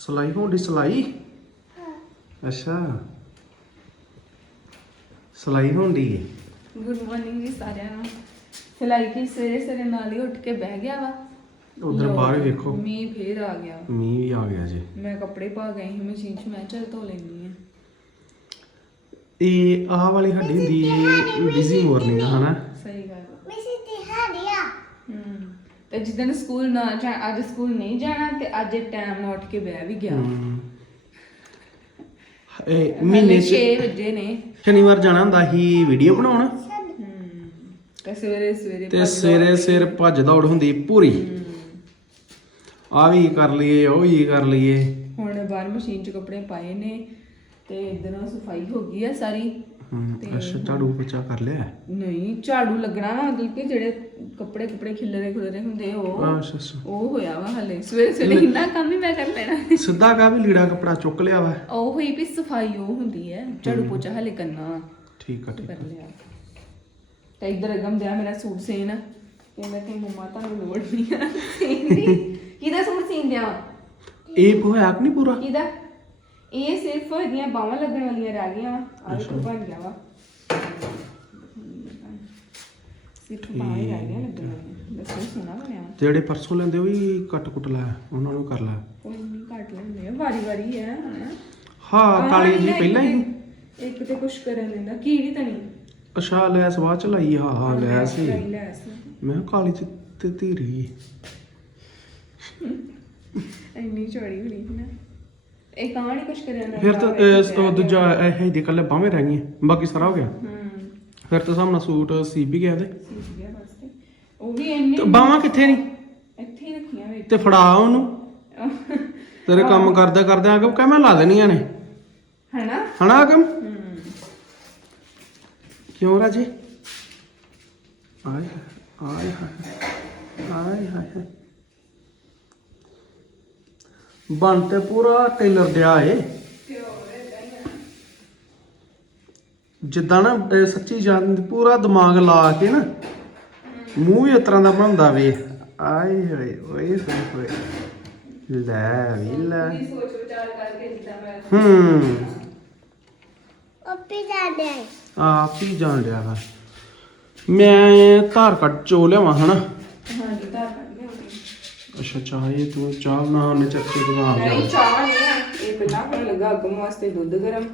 ਸਲਾਈ ਹੋਣ ਦੀ ਸਲਾਈ? ਅੱਛਾ। ਸਲਾਈ ਹੋਣ ਦੀ ਹੈ ਗੁੱਡ ਮਾਰਨਿੰਗ ਜੀ ਸਾਰਿਆਂ ਨੂੰ। ਸਿਲਾਈ ਕੀ ਸਵੇਰੇ ਸਵੇਰੇ ਨਾਲ ਹੀ ਉੱਠ ਕੇ ਬਹਿ ਗਿਆ ਵਾ। ਉਧਰ ਬਾਹਰ ਵੀ ਵੇਖੋ। ਮੀਂਹ ਫੇਰ ਆ ਗਿਆ। ਮੀਂਹ ਵੀ ਆ ਗਿਆ ਜੀ। ਮੈਂ ਕੱਪੜੇ ਪਾ ਗਈ ਸੀ ਮਸ਼ੀਨ 'ਚ ਮੈਂ ਚੱਲ ਧੋ ਲੈਂਦੀ ਆ ਇਹ ਆਹ ਵਾਲੀ ਹੱਡੀ ਹੁੰਦੀ ਹੈ ਬਿਜ਼ੀ ਮਾਰਨਿੰਗ ਹਨਾ ਸਹੀ ਗੱਲ ਆ। ਮਿਸੀ ਤੇ ਹਾੜਿਆ ਹਮ ਤੇ ਜਿੱਦਣ ਸਕੂਲ ਨਾ ਜਾ ਅੱਜ ਸਕੂਲ ਨਹੀਂ ਜਾਣਾ ਤੇ ਅੱਜ ਟਾਈਮ ਨਾਲ ਉੱਠ ਕੇ ਬਹਿ ਵੀ ਗਿਆ। ਇਹ ਮਹੀਨੇ 6 ਚ ਵਜੇ ਨੇ। ਸ਼ਨੀਵਾਰ ਜਾਣਾ ਹੁੰਦਾ ਸੀ ਵੀਡੀਓ ਬਣਾਉਣ? ਤੇ ਸਵੇਰੇ ਸਵੇਰੇ ਤੇ ਸਵੇਰੇ ਸਿਰ ਭੱਜ ਦੌੜ ਹੁੰਦੀ ਪੂਰੀ। ਆ ਵੀ ਕਰ ਲਈਏ ਉਹ ਵੀ ਕਰ ਲਈਏ। ਹੁਣ ਬਾਹਰ ਮਸ਼ੀਨ 'ਚ ਕੱਪੜੇ ਪਾਏ ਨੇ ਤੇ ਇਧਰੋਂ ਸਫ਼ਾਈ ਹੋ ਗਈ ਆ ਸਾਰੀ। ਹਮ, ਅੱਛਾ ਝਾੜੂ ਪੋਚਾ ਕਰ ਲਿਆ? ਨਹੀਂ ਝਾੜੂ ਲੱਗਣਾ ਮਤਲਬ ਕਿ ਜਿਹੜੇ ਕੱਪੜੇ ਕੱਪੜੇ ਖਿਲਰੇ ਖੁਲਰੇ ਹੁੰਦੇ ਉਹ ਅੱਛਾ ਅੱਛਾ। ਉਹ ਹੋਇਆ ਵਾ ਹਲੇ। ਸਵੇਰੇ ਸਵੇਰੇ ਇੰਨਾ ਕੰਮ ਹੀ ਮੈਂ ਕਰ ਲੈਣਾ। ਸਿੱਧਾ ਕਾ ਵੀ ਲੀੜਾ ਕਪੜਾ ਚੁੱਕ ਲਿਆ ਵਾ। ਉਹ ਹੋਈ ਵੀ ਸਫ਼ਾਈ ਉਹ ਹੁੰਦੀ ਹੈ ਝਾੜੂ ਪੋਚਾ ਹਲੇ ਕਰਨਾ ਠੀਕ ਆ ਠੀਕ ਕਰ ਲਿਆ। ਤੇ ਇੱਧਰ ਅਗਮ ਦਿਆ ਮੇਰਾ ਸੂਟ ਸੀਨ। ਕਹਿੰਦਾ ਕਿ ਮੰਮਾ ਤੁਹਾਨੂੰ ਲੋੜ ਨਹੀਂ ਆ ਸੀਨ ਦੀ। ਕਿਹਦਾ ਸੂਟ ਸੀਨ ਦਿਆ ਵਾ? ਇਹ ਹੋਇਆ ਕਿ ਨਹੀਂ ਪੂਰਾ? ਕਿਹਦਾ? ਇਹ ਸਿਰਫ ਇਹਦੀਆਂ ਬਾਹਾਂ ਲੱਗਣ ਵਾਲੀਆਂ ਰਹਿ ਗਈਆਂ ਵਾ। ਆਹ ਦੇਖੋ ਬਣ ਗਿਆ ਵਾ। ਹੀ ਰਹਿ ਲੱਗਣ ਦੱਸੋ ਬਣਿਆ। ਜਿਹੜੇ ਪਰਸੋਂ ਲੈਂਦੇ ਉਹ ਵੀ ਕੱਟ ਕੁੱਟ ਲੈ ਉਹਨਾਂ ਨੂੰ ਕਰ ਲੈ। ਕੋਈ ਨਹੀਂ ਕੱਟ ਲੈਂਦੇ ਆ ਵਾਰੀ ਵਾਰੀ ਹੈ ਹਨਾ। ਹਾਂ ਕਾਲੀ ਜੀ ਪਹਿਲਾਂ ਹੀ। ਇੱਕ- ਤੇ ਕੁਛ ਕਰਨ ਦਿੰਦਾ ਕੀੜੀ ਤਾਂ ਨਹੀਂ। ਅੱਛਾ ਲੈਸ ਬਾਅਦ ਚ ਲਾਈ ਹਾਂ ਹਾਂ ਲੈਸ ਹੀ। ਲਾਈ ਲੈਸ। ਮੈਂ ਕਿਹਾ ਕਾਲੀ ਚ ਤੇ ਧੀਰੀ। ਇੰਨੀ ਚੌੜੀ ਹੋਣੀ ਸੀ ਨਾ। ਇਹ ਕਾਂ ਨਹੀਂ ਕੁਛ ਕਰਿਆ ਫਿਰ ਤਾਂ ਇਸ ਤੋਂ ਦੂਜਾ ਇਹ ਦੇ ਕੱਲੇ ਬਾਵੇਂ ਰਹਿ ਗਈਆਂ ਬਾਕੀ ਸਾਰਾ ਹੋ ਗਿਆ। ਹੂੰ। ਫਿਰ ਤਾਂ ਸਾਹਮਣਾ ਸੂਟ ਸੀ ਵੀ ਗਿਆ ਤੇ। ਸੀਸ ਗਿਆ ਬਸ ਤੇ। ਉਹ ਵੀ ਇੰਨੇ ਤੇ ਬਾਹਾਂ ਕਿੱਥੇ ਨਹੀਂ ਇੱਥੇ ਹੀ ਰੱਖੀਆਂ ਵਿੱਚ ਤੇ ਫੜਾ ਉਹਨੂੰ। ਤੇਰੇ ਕੰਮ ਕਰਦਾ ਕਰਦੇ ਆ ਕਿ ਮੈਂ ਲਾ ਦੇਣੀਆਂ ਨੇ। ਹੈਨਾ? ਹਨਾ ਅਗਮ ਹੂੰ। ਕਿਉਂ ਰਾਜੇ? ਆਏ ਆਏ ਹਾਏ ਆਏ ਹਾਏ ਬਣ ਤੇ ਪੂਰਾ ਟੇਲਰ ਦਿਆ ਏ ਜਿੱਦਾਂ ਨਾ ਇਹ ਸੱਚੀ ਜਾਨ ਪੂਰਾ ਦਿਮਾਗ ਲਾ ਕੇ ਨਾ ਮੂੰਹ ਵੀ ਤਰ੍ਹਾਂ ਦਾ ਬਣਾਉਂਦਾ ਵੇ। ਆਏ ਹੋਏ ਓਏ ਹੋਏ ਹੋਏ। ਲੈ ਵੀ ਲੈ। ਕੀ ਸੋਚ ਵਿਚਾਰ ਕਰਕੇ ਜਿੱਦਾਂ ਮੈਂ ਹੂੰ। ਓਪੀ ਜਾਦੇ ਆਪ ਹੀ ਜਾਣ ਲਿਆ ਵਾ। ਮੈਂ ਧਾਰ ਕੱਢ ਚੋ ਲਿਆਵਾਂ ਹਨਾ? ਹਾਂਜੀ ਤਾਂ ਅੱਛਾ ਚਾਹ ਇਹ ਤੂੰ ਚਾਹ ਬਣਾ ਉਹਨੇ ਚੱਕੇ ਦੁਕਾਨ ਨਹੀਂ ਜਾ ਚਾਹ ਨਹੀਂ ਹੈ ਇਹ ਪਹਿਲਾਂ ਹੁਣ ਲੱਗਾ ਅਗਮ ਵਾਸਤੇ ਦੁੱਧ ਗਰਮ।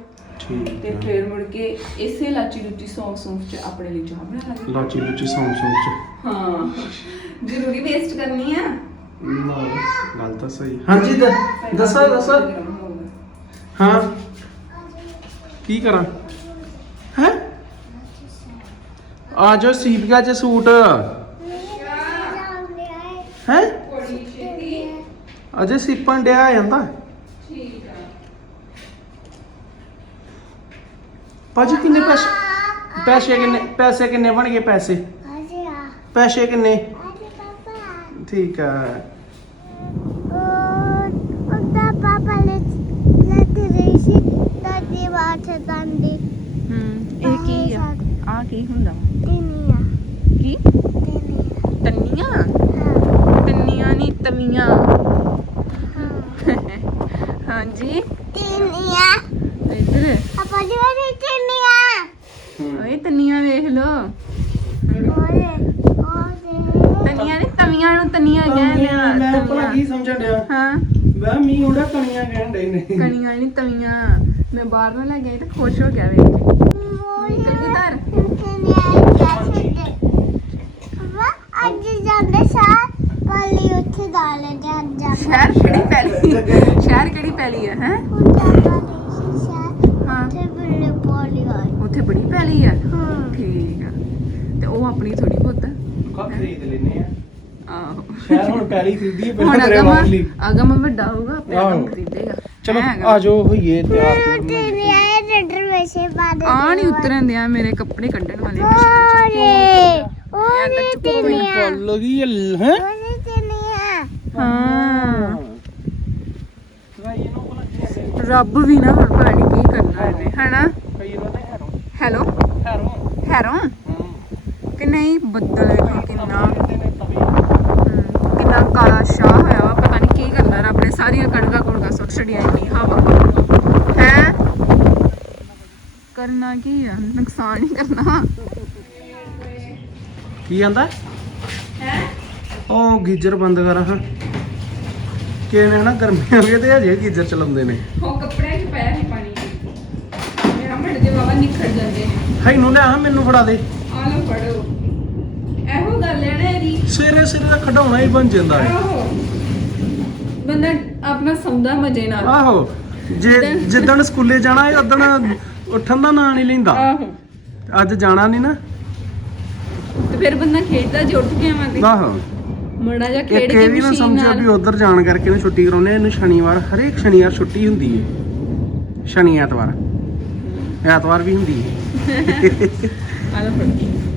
ਠੀਕ ਤੇ ਫਿਰ ਮੁੜ ਕੇ ਇਸੇ ਲਾਚੀ ਲੁਚੀ ਸੌਂਫ ਸੌਂਫ ਚ ਆਪਣੇ ਲਈ ਚਾਹ ਬਣਾ ਲਾਂਗੇ। ਲਾਚੀ ਲੁਚੀ ਸੌਂ ਸੌਂ ਚ। ਹਾਂ ਜ਼ਰੂਰੀ ਵੇਸਟ ਕਰਨੀ ਆ। ਨਾ ਗੱਲ ਤਾਂ ਸਹੀ। ਹਾਂਜੀ ਦ- ਦੱਸੋ ਦੱਸੋ। ਹਾਂ ਕੀ ਕਰਾਂ? ਹੈ? ਆ ਜੋ ਸੀਪ ਗਿਆ ਚ ਸੂਟ। ਹੈ? ਅਜੇ ਸੀਪਣ ਡਿਆ ਆ ਜਾਂਦਾ ਠੀਕ ਆ ਭਾਜੀ ਕਿੰਨੇ ਪੈਸੇ? ਪੈਸੇ ਕਿੰਨੇ ਪੈਸੇ ਕਿੰਨੇ ਬਣ ਗਏ ਪੈਸੇ ਪੈਸੇ ਕਿੰਨੇ? ਠੀਕ ਆ। ਉਹ ਉਹਦਾ ਪਾਪਾ ਲੈ ਲੱਤ ਰਹੀ ਸੀ। ਦਾਦੀ ਬਾਤ ਦੰਦੀ ਹੂੰ ਇਹ ਕੀ ਆ? ਆ ਕੀ ਹੁੰਦਾ? ਤਿੰਨੀਆ ਕੀ? ਤਿੰਨੀਆ? ਤੰਨੀਆਂ ਹਾਂ ਤੰਨੀਆਂ ਨਹੀਂ ਤਮੀਆਂ ਹਾਂ। ਹਾਂਜੀ। ਤਿੰਨੀਆ ਇੱਧਰ। ਜੀ ਵਾਲੀ ਤਿੰਨੀਆ ਓਏ ਤੰਨੀਆਂ ਵੇਖ ਲੋ ਉਹਦੇ ਉਹਦੇ ਤੰਨੀਆਂ ਨਹੀਂ ਤਮੀਆਂ ਨੂੰ ਤੰਨੀਆਂ ਕਹਿੰਦੇ ਆ ਮੈਂ ਤਮੀਆਂ ਕੀ ਸਮਝਣ ਡਿਆ? ਹਾਂ। ਮੈਂ ਮੀਂਹ ਉਹਦਾ ਕਣੀਆਂ ਕਹਿਣ ਡੇ ਨੇ। ਕਣੀਆਂ ਨਹੀਂ ਤਮੀਆਂ ਮੈਂ ਬਾਹਰ ਨੂੰ ਲੈ ਗਈ ਤੇ ਖੁਸ਼ ਹੋ ਗਿਆ ਵੇਖ ਕੇ। ਨਿਕਲ ਗਈ ਧਰ ਸ਼ਹਿਰ ਕਿਹੜੀ ਪੈਲੀ ਸ਼ਹਿਰ ਕਿਹੜੀ ਪੈਲੀ ਹੈ? ਹੈ? ਉੱਥੇ ਪਾਲੀ ਸ਼ਾਰ ਹਾਂ ਉੱਥੇ ਬੜੇ ਪਾਲੀ ਆਈ। ਉੱਥੇ ਬੜੀ ਪੈਲੀ ਆ? ਹਾਂ। ਠੀਕ ਆ। ਤੇ ਉਹ ਆਪਣੀ ਥੋੜੀ ਬਹੁਤ ਆ। ਕਾ ਖਰੀਦ ਲੈਨੇ ਆ। ਆਹੋ। ਸ਼ਹਿਰ ਹੁਣ ਪਹਿਲੀ ਖਰੀਦੀ ਹੁਣ ਪਹਿਲਾਂ ਤੇਰੇ ਅਗਮ ਵਾਲੀ ਅਗਮ ਵੱਡਾ ਹੋਊਗਾ ਆਪੇ ਆਹੋ। ਅਗਮ ਖਰੀਦੇਗਾ ਚਲੋ ਹੈਂ ਅਗਮ? ਆ ਜਾਓ ਹੋਈਏ ਤਿਆਰ ਤਿਉਰ ਤੇ ਹੋਈਏ। ਵੀ ਆਏ ਰੈਡਰ ਵੈਸੇ ਬਾਦ ਆ ਨਹੀਂ ਉਤਰਨ ਦਿਆ ਮੇਰੇ ਕੱਪੜੇ ਕੱਢਣ ਵਾਲੇ ਓਰੇ ਓਰੇ ਆ। ਹੈ? ਓਰੇ ਆ। ਹਾਂ? ਰੱਬ ਵੀ ਨਾ ਹੁਣ ਨਹੀਂ ਕੀ ਕਰਨਾ ਇਹਨੇ ਹਨਾ? ਕਈ ਇਹਨੂੰ ਤਾਂ ਹੈਰੋ। ਹੈਲੋ? ਹੈਰੋ। ਹੈਰੋਂ? ਹੂੰ। ਕਿ ਨਹੀਂ ਬੱਦਲ ਵੇਖੋ ਕਿੰਨਾ। ਕਹਿੰਦੇ ਨੇ ਤਵੀ ਹਮ, ਕਿੰਨਾ ਕਾਲਾ ਸ਼ਾਹ ਹੋਇਆ ਵਾ ਪਤਾ ਨਹੀਂ ਕੀ ਕਰਦਾ ਰੱਬ ਨੇ ਸਾਰੀਆਂ ਕਣਕਾਂ ਕੁਣਕਾਂ ਸੁੱਟ ਛੜੀਆਂ ਇੰਨੀ ਹਵਾ। ਹੈ? ਕਰਨਾ ਕੀ ਆ? ਨੁਕਸਾਨ ਹੀ ਕਰਨਾ। ਕੀ ਆਂਦਾ? ਹੈ? ਉਹ ਗੀਜ਼ਰ ਬੰਦ ਕਰ। ਹਾਂ ਕਿਵੇਂ ਹਨਾ ਗਰਮੀ ਆ ਗਈ ਤੇ ਹਜੇ ਗੀਜ਼ਰ ਚਲਾਉਂਦੇ ਨੇ। ਉਹ ਕੱਪੜਿਆਂ 'ਚ ਪਿਆ ਸੀ ਪਾਣੀ ਮੇਰਾ ਨਿਖੜ ਜਾਂਦੇ। ਨੇ ਹੈ ਨੂੰ ਲਿਆ ਮੈਨੂੰ ਫੜਾ ਦੇ। ਆ ਲਓ ਫੜੋ। ਇਹੋ ਗੱਲ ਹੈ ਨਾ ਇਹਦੀ। ਸਵੇਰੇ ਸਵੇਰੇ ਦਾ ਖਡਾਉਣਾ ਹੀ ਬਣ ਜਾਂਦਾ ਹੈ। ਆਹੋ। ਬੰਦਾ ਆਪਣਾ ਸੌਂਦਾ ਮਜੇ ਨਾਲ। ਆਹੋ। ਜੇ ਜਿੱਦਣ ਸਕੂਲੇ ਜਾਣਾ ਹੈ ਉਦਣ ਉੱਠਣ ਦਾ ਨਾਂ ਨਹੀਂ ਲੈਂਦਾ। ਆਹੋ। ਅੱਜ ਜਾਣਾ ਨਹੀਂ ਨਾ। ਤੇ ਫਿਰ ਬੰਦਾ ਖੇਡਦਾ ਜੇ ਉੱਠ ਕੇ ਆਵਾਂਗੇ ਆਹੋ। ਮੜਾ ਜਾ ਖੇਡ ਇੱਕ ਕੇ ਇਹ ਵੀ ਨਾ ਮਸ਼ੀਨ ਸਮਝਿਆ ਨਾਲ। ਵੀ ਉਧਰ ਜਾਣ ਕਰਕੇ ਨਾ ਛੁੱਟੀ ਕਰਾਉਂਦੇ ਆ ਇਹਨੂੰ ਸ਼ਨੀਵਾਰ ਹਰੇਕ ਸ਼ਨੀਵਾਰ ਛੁੱਟੀ ਹੁੰਦੀ ਹੈ। ਸ਼ਨੀ ਐਤਵਾਰ। ਐਤਵਾਰ ਵੀ ਹੁੰਦੀ ਹੈ।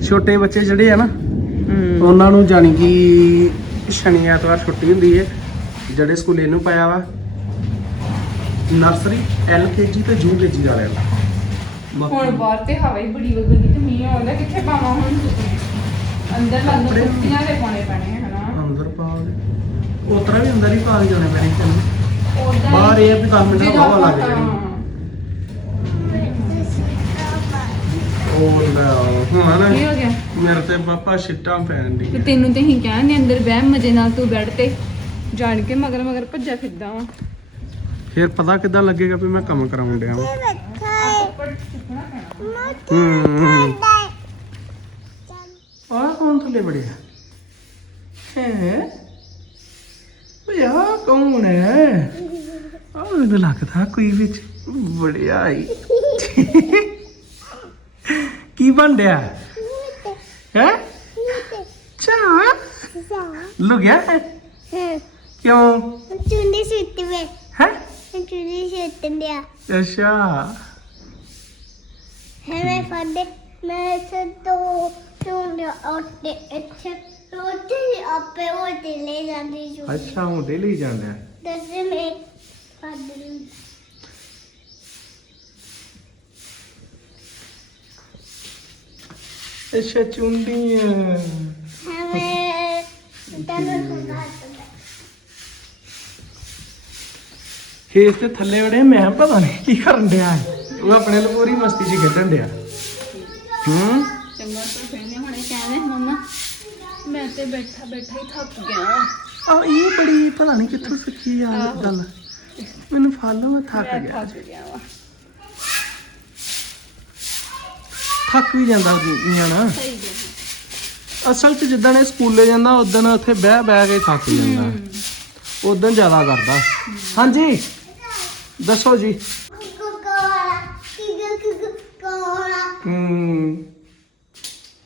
ਛੋਟੇ ਬੱਚੇ ਜਿਹੜੇ ਆ ਨਾ ਉਹਨਾਂ ਨੂੰ ਜਾਣੀ ਕਿ ਸ਼ਨੀ ਐਤਵਾਰ ਛੁੱਟੀ ਹੁੰਦੀ ਹੈ। ਜਿਹੜੇ ਸਕੂਲੇ ਇਹਨੂੰ ਪਾਇਆ ਵਾ ਨਰਸਰੀ ਐਲਕੇਜੀ ਤੇ ਯੂਕੇਜੀ ਵਾਲਿਆਂ ਨੂੰ ਹੁਣ ਬਾਹਰ ਤੇ ਹਵਾ ਹੀ ਬੜੀ ਵਗਦੀ ਤੇ ਮੀਂਹ ਆਉਂਦਾ ਕਿੱਥੇ ਪਾਵਾਂ ਹੁਣ ਅੰਦਰ ਲੱਗਦਾ ਕੱਪੜੇ? ਕੁੱਤੀਆਂ ਦੇ ਪਾਉਣੇ ਪੈਣੇ ਹਨਾ? ਅੰਦਰ ਪਾ ਦੇ। ਉਤਰਾ ਵੀ ਅੰਦਰ ਹੀ ਪਾ ਕੇ ਜਾਣੇ ਪੈਣੇ ਉੱਦਾਂ ਹੀ- ਬਾਹਰ ਇਹ ਆ ਵੀ 10 ਮਿੰਟ ਹਵਾ ਲੱਗ ਜਾਣੀ ਹਾਂ। ਉਹ ਲੈ ਹੁਣ ਨਾ ਕੀ ਹੋ ਗਿਆ? ਮੇਰੇ ਤੇ ਪਾਪਾ ਛਿੱਟਾਂ ਪੈਣ ਦੀ ਤੇ ਤੈਨੂੰ ਤੇ ਹੀ ਕਹਿੰਦੇ ਅੰਦਰ ਬਹਿ ਮਜੇ ਨਾਲ ਤੂੰ ਬੈੱਡ ਤੇ। ਜਾਣ ਕੇ ਮਗਰ ਮਗਰ ਭੱਜਾ ਫਿਰਦਾ ਵਾ। ਫਿਰ ਪਤਾ ਕਿੱਦਾਂ ਲੱਗੇਗਾ ਵੀ ਮੈਂ ਕੰਮ ਕਰਾਉਣ ਡਿਆ ਵਾਂ। ਹੈ। ਆਹ ਕੌਣ ਥੱਲੇ ਬੜਿਆ ਹੈ? ਓਏ ਆਹ ਕੌਣ ਹੈ? ਆਹ ਮੈਨੂੰ ਲੱਗਦਾ ਕੋਈ ਵਿੱਚ ਬੜਿਆ ਹੀ ਬਣ ਡਿਆ ਹੈ ਚਾ ਲੁਗਿਆ ਹੈ ਕਿਉਂ ਚੁੰਡੀ ਸੁੱਤੀ ਵੇ ਹੈ ਚੁੰਡੀ ਸੁੱਤਿਆ ਅੱਛਾ ਹੈ ਮੈਂ ਫੜਦੇ ਮੈਂ ਸਤੋ ਚੁੰਡੀ ਉੱਤੇ ਇੱਥੇ ਉੱਤੇ ਆਪੇ ਉਹ ਲੈ ਜਾਂਦੀ ਚੁੰਡੀ ਅੱਛਾ ਹੁਣ ਡੇਲੀ ਜਾਂਦਾ ਦੱਸੇ ਮੈਂ ਫੜਦੀ ਅੱਛਾ ਚੁੰਡੀਆਂ ਹੈ ਮੈਂ ਤੈਨੂੰ ਸੁਣਾ ਖੇਸ ਤੇ ਥੱਲੇ ਵੜੇ ਮੈਂ ਪਤਾ ਨਹੀਂ ਕੀ ਕਰਨ ਡਿਆ ਹੈ। ਉਹ ਆਪਣੇ ਲਈ ਪੂਰੀ ਮਸਤੀ 'ਚ ਖੇਡਣ ਡਿਆ। ਹੂੰ? ਚੰਗਾ ਤਾਂ ਕਹਿੰਦੇ ਹੁਣੇ ਕਹਿੰਦੇ ਮਮਾ ਮੈਂ ਤੇ ਬੈਠਾ ਬੈਠਾ ਹੀ ਥੱਕ ਗਿਆ ਆ ਇਹ ਬੜੀ ਪਤਾ ਨਹੀਂ ਕਿੱਥੋਂ ਸਿੱਖੀ ਆ। ਗੱਲ। ਮੈਨੂੰ ਫਾਲੋ ਮੈਂ ਥੱਕ ਮੈਂ ਗਿਆ। ਥੱਕ ਗਿਆ ਵਾ। ਥੱਕ ਵੀ ਜਾਂਦਾ ਨਿਆਣਾ। ਸਹੀ ਗੱਲ ਅਸਲ 'ਚ ਜਿੱਦਣ ਇਹ ਸਕੂਲੇ ਜਾਂਦਾ ਉਦੋਂ ਉੱਥੇ ਬਹਿ ਬਹਿ ਕੇ ਥੱਕ ਜਾਂਦਾ। ਉਦੋਂ ਜ਼ਿਆਦਾ ਕਰਦਾ। ਹਾਂਜੀ? ਦੱਸੋ ਜੀ। ਕੋਕੋਲਾ ਕਿਗੋ ਕੋਕੋਲਾ ਹੂੰ।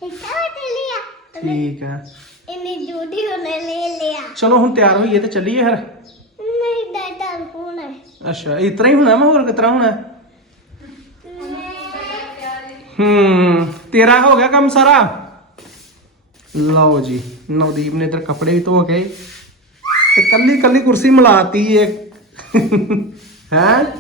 ਇੱਥੇ ਤੇ ਲਿਆ ਠੀਕ ਹੈ। ਇਹਨੇ ਜੋੜੀ ਉਹਨੇ ਲੈ ਲਿਆ ਚਲੋ ਹੁਣ ਤਿਆਰ ਹੋਈਏ ਤੇ ਚੱਲੀਏ ਫਿਰ। ਨਹੀਂ ਹੋਣਾ ਅੱਛਾ ਇਤਰਾ ਹੀ ਹੋਣਾ ਮੈਂ ਹੋਰ ਕਿਤਰਾ ਹੋਣਾ? ਹੂੰ ਤੇਰਾ ਹੋ ਗਿਆ ਕੰਮ ਸਾਰਾ। ਲਓ ਜੀ ਨਵਦੀਪ ਨੇ ਇਧਰ ਕੱਪੜੇ ਵੀ ਧੋ ਕੇ ਤੇ ਕੱਲੀ ਕੱਲੀ ਕੁਰਸੀ ਮਿਲਾਤੀ ਏ ਹੈ?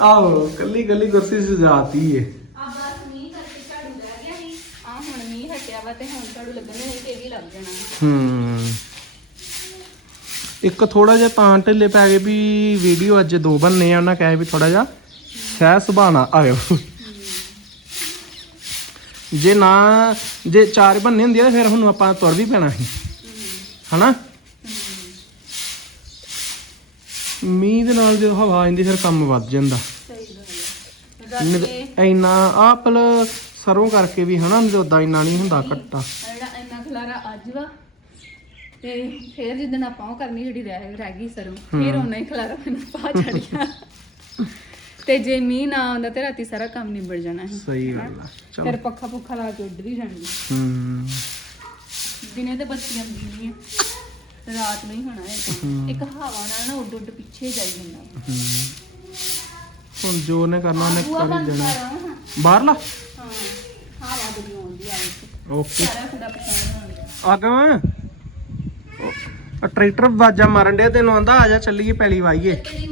ਆਓ ਕੱਲੀ ਕੱਲੀ ਕੁਰਸੀ ਸਜਾਤੀ ਏ। ਆ ਬਸ ਮੀਂਹ ਕਰਕੇ ਝਾੜੂ ਲੈ ਗਿਆ ਸੀ। ਆ ਹੁਣ ਮੀਂਹ ਹਟਿਆ ਵਾ ਤੇ ਹੁਣ ਝਾੜੂ ਲੱਗਣ ਨਹੀਂ ਤੇ ਇਹ ਵੀ ਲੱਗ ਜਾਣਾ। ਹੂੰ। ਇੱਕ ਥੋੜਾ ਜਿਹਾ ਤਾਂ ਢਿੱਲੇ ਪੈ ਗਏ ਵੀ ਵੀਡੀਓ ਅੱਜ ਦੋ ਬੰਨੇ ਆ ਉਹਨਾਂ ਕਹੇ ਵੀ ਥੋੜਾ ਜਿਹਾ ਸਹਿ ਸੁਭਾਣਾ ਆਇਓ। ਜੇ ਨਾ ਜੇ ਚਾਰ ਬੰਨੇ ਹੁੰਦੇ ਆ ਫਿਰ ਹੁਣ ਆਪਾਂ ਤੁਰ ਵੀ ਪੈਣਾ ਸੀ। ਹਨਾ? ਮੀਂਹ ਦੇ ਨਾਲ ਜਦੋਂ ਹਵਾ ਆਉਂਦੀ ਫਿਰ ਕੰਮ ਵੱਧ ਜਾਂਦਾ। ਸਹੀ ਗੱਲ ਹੈ ਨਹੀਂ ਤਾਂ ਇੰਨਾ ਆਪਲ ਸਰੋਂ ਕਰਕੇ ਵੀ ਹਨਾ ਨਹੀਂ ਉਦਾਂ ਇੰਨਾ ਨਹੀਂ ਹੁੰਦਾ ਕੱਟਾ। ਜਿਹੜਾ ਇੰਨਾ ਖਲਾਰਾ ਅੱਜ ਵਾ ਤੇ ਫੇਰ ਜਿੱਦਣ ਆਪਾਂ ਉਹ ਕਰਨੀ ਜਿਹੜੀ ਰਹਿ ਰਹਿ ਗਈ ਸਰੋਂ ਫੇਰ ਉਹਨਾਂ ਹੀ ਖਲਾਰਾ ਮੈਨੂੰ ਪਾ ਚੜ ਗਿਆ ਤੇ ਜੇ ਮੀਂਹ ਨਾ ਆਉਂਦਾ ਤੇ ਰਾਤੀ ਸਾਰਾ ਕੰਮ ਨਿਬੜ ਜਾਣਾ ਸੀ। ਸਹੀ ਗੱਲ ਆ। ਚਲੋ। ਫਿਰ ਪੱਖਾ ਪੁੱਖਾ ਲਾ ਕੇ ਉੱਡ ਵੀ ਜਾਣੀ। ਹੂੰ। ਦਿਨੇ ਤੇ ਬੱਤੀਆਂ ਬੁਝਣੀਆਂ ਰਾਤ ਨੂੰ ਹੀ ਹੋਣਾ ਇਹ ਕੰਮ ਇੱਕ ਹਵਾ ਨਾਲ ਨਾ ਉੱਡ ਉੱਡ ਪਿੱਛੇ ਜਾਈ ਜਾਂਦਾ। ਹੁਣ ਜੋ ਨੇ ਕਰਨਾ ਉਹਨੇ ਬੂਆ ਕਰ ਹੀ ਬੰਦ ਜਾਣਾ। ਕਰ ਹਾਂ ਹਾਂ ਹਵਾ ਬੜੀ ਆਉਂਦੀ ਆ ਵਿੱਚ ਓਕੇ। ਸਾਰਾ ਕੁੜਾ ਪਛਾਣ ਹੋਣਾ। ਆਗਮ ਆ? ਟਰੈਕਟਰ ਵਾਜਾ ਮਾਰਨ ਡਿਆ ਤੈਨੂੰ ਆਂਦਾ ਆ ਜਾ ਚੱਲੀਏ ਪੈਲੀ ਵਾਈਏ ਤੇਰੀ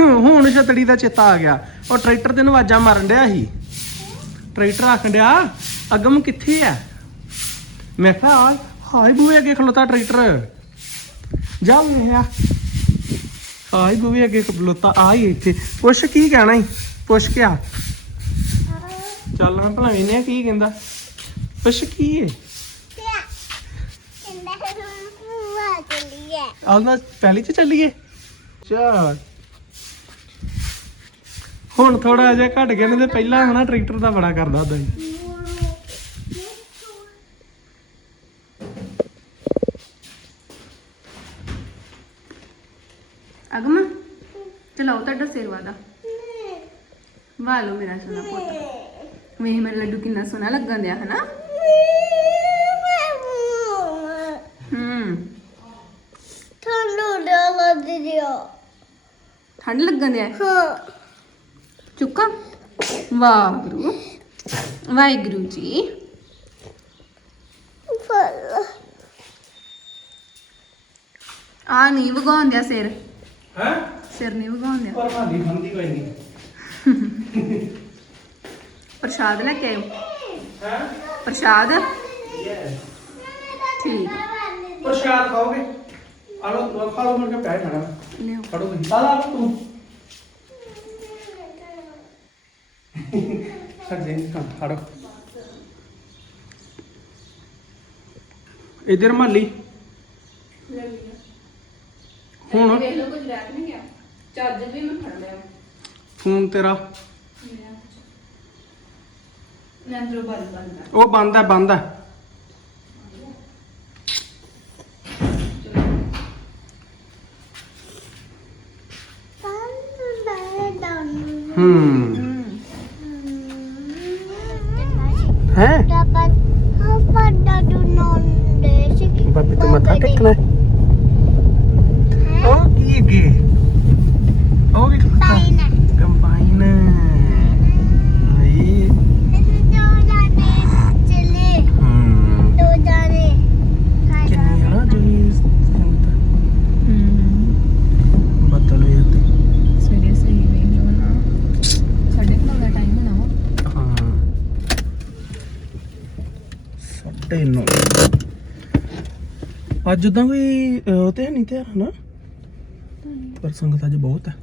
ਹੁਣ ਛਤੜੀ ਦਾ ਚੇਤਾ ਆ ਗਿਆ। ਉਹ ਟਰੈਕਟਰ ਤੈਨੂੰ ਵਾਜਾ ਮਾਰਨ ਡਿਆ ਸੀ। ਟਰੈਕਟਰ ਆਖਣ ਡਿਆ ਅਗਮ ਕਿੱਥੇ ਆ ਮੈਂ ਕਿਹਾ ਆ ਹਾਏ ਬੂਏ ਅੱਗੇ ਖਲੋਤਾ ਟਰੈਕਟਰ। ਜਾ ਵੇਖਿਆ ਹਾਏ ਬੂਏ ਅੱਗੇ ਖਲੋਤਾ ਆ ਹੀ ਇੱਥੇ। ਪੁੱਛ ਕੀ ਕਹਿਣਾ ਈ? ਪੁੱਛ ਕੇ ਆ। ਚੱਲ ਮੈਂ ਭਲਾ ਇਹਨੇ ਕੀ ਕਹਿੰਦਾ? ਪੁੱਛ ਕੀ ਏ? ਆਉਂਦਾ ਪਹਿਲੀ ਚ ਚੱਲੀਏ? ਚਲ। ਹੁਣ ਥੋੜਾ ਜਿਹਾ ਘਟ ਗਿਆ ਨਹੀਂ ਤੇ ਪਹਿਲਾਂ ਹਨਾ ਟਰੈਕਟਰ ਦਾ ਬੜਾ ਕਰਦਾ ਹੁੰਦਾ ਸੀ ਅਗਮ ਚਲਾਓ ਤੁਹਾਡਾ ਸਿਰ ਵਾਦਾ। ਵਾਹ ਲਓ ਮੇਰਾ ਸੋਨਾ ਪੁੱਤ। ਵੇਖ ਮੇਰਾ ਲੱਡੂ ਕਿੰਨਾ ਸੋਹਣਾ ਲੱਗਣ ਦਿਆ ਹਨਾ? ਹੂੰ। ਤੁਹਾਨੂੰ ਡਾਲਾ ਦਿਓ ਠੰਡ ਲੱਗਣ ਦਿਆ? ਹਾਂ। ਚੁੱਕਾ। ਵਾਹਿਗੁਰੂ। ਵਾਹਿਗੁਰੂ ਜੀ। ਆ ਨਹੀਂ ਵਗਾਉਣ ਦਿਆ ਸਿਰ। ਹੈ? ਸਿਰ ਨਹੀਂ ਵਗਾਉਣ ਦਿਆ ਪਰ ਭਾਲੀ ਬੰਦੀ ਕੋਈ ਨਹੀਂ ਪ੍ਰਸ਼ਾਦ ਲੈ ਕੇ ਆਇਓ। ਹੈ? ਪ੍ਰਸ਼ਾਦ? ਠੀਕ। ਪ੍ਰਸ਼ਾਦ ਖਾਓਗੇ? ਆ ਲੋ ਖਾ ਲੋ ਮੁੜ ਕੇ ਪੈਸੇ ਖਾਣਾ ਲਿਓ ਫੜੋ ਤੁਸੀਂ। ਸਾਲਾ ਤੂੰ। ਛੱਡ ਦੇ ਹਾਂ ਫੜੋ। ਇਧਰ ਮਾਲੀ ਹੁਣ? ਵੇਖ ਲਓ ਕੁਝ ਰਹਿ ਨਹੀਂ ਗਿਆ। ਚਾਰਜਰ ਵੀ ਮੈਂ ਫੜ ਲਿਆ। ਫੋਨ ਤੇਰਾ। ਬੰਦ ਬੰਦ ਉਹ ਬੰਦ ਹੈ ਬੰਦ ਹੈ। ਹੂੰ। ਹੈ ਬਾਬੇ ਤੇ ਮੱਥਾ ਟੇਕਣਾ ਹੈ ਉਹ ਕੀ ਅੱਗੇ ਉਹ ਕੀ Paina. ਕੰਬਾਈਨ ਆਈ Itu jauh jane cili, ਹੂੰ jauh jane. ਕਿੰਨੀ ਹੈ ਨਾ ਜਿਹੜੀ ਸੰਗਤ ਹੂੰ ਬੱਦਲ ਹੋਏ ਤੇ ਸਵੇਰੇ ਸਹੀ ਵੇਖ ਲਓ ਨਾ ਸਾਡੇ ਕੋਲ ਦਾ ਟਾਈਮ ਹੋਣਾ ਵਾ ਹਾਂ ਸਾਢੇ ਨੌ ਅੱਜ ਉਦਾਂ ਕੋਈ ਉਹ ਤੇ ਨਹੀਂ ਤਿਆਰ ਨਾ ਪਰ ਸੰਗਤ ਅੱਜ ਬਹੁਤ ਹੈ।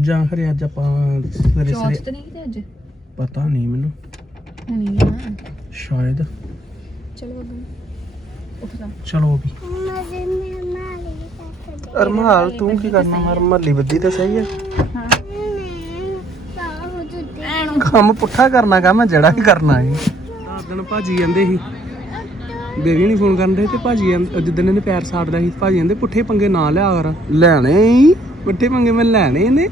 ਜਾਂ ਫਿਰ ਅੱਜ ਆਪਾਂ ਸਵੇਰੇ ਚੌਥ ਸਵੇਰੇ ਤਾਂ ਨਹੀਂ ਤੇ ਅੱਜ? ਪਤਾ ਨਹੀਂ ਮੈਨੂੰ। ਨਹੀਂ ਆ। ਸ਼ਾਇਦ। ਚਲੋ ਅੱਗੇ ਉੱਠ ਜਾ। ਚਲੋ ਵੀ। ਅਰਮਾਲ ਤੂੰ ਕੀ ਕਰਨਾ? ਮਰ ਮੱਲੀ ਬੱਦੀ ਤੇ ਸਹੀ ਹੈ। ਹਾਂ। ਕੰਮ ਪੁੱਠਾ ਕਰਨਾ ਕੰਮ ਜਿਹੜਾ ਵੀ ਕਰਨਾ ਹੈ ਦਿਨ ਭਾਜੀ ਜਾਂਦੇ ਸੀ। ਬੇਬੀ ਨਹੀਂ ਫੋਨ ਕਰਨ ਦੇ ਤੇ ਭਾਜੀ ਕਹਿੰਦੇ- ਜਿੱਦਣ ਇਹਨੇ ਪੈਰ ਸਾੜਦਾ ਸੀ ਭਾਜੀ ਕਹਿੰਦੇ ਪੁੱਠੇ ਪੰਗੇ ਨਾ ਲਿਆ ਕਰ। ਲੈਣੇ ਹੀ। ਪੁੱਠੇ ਪੰਗੇ ਮੈਂ ਲੈਣੇ ਨੇ।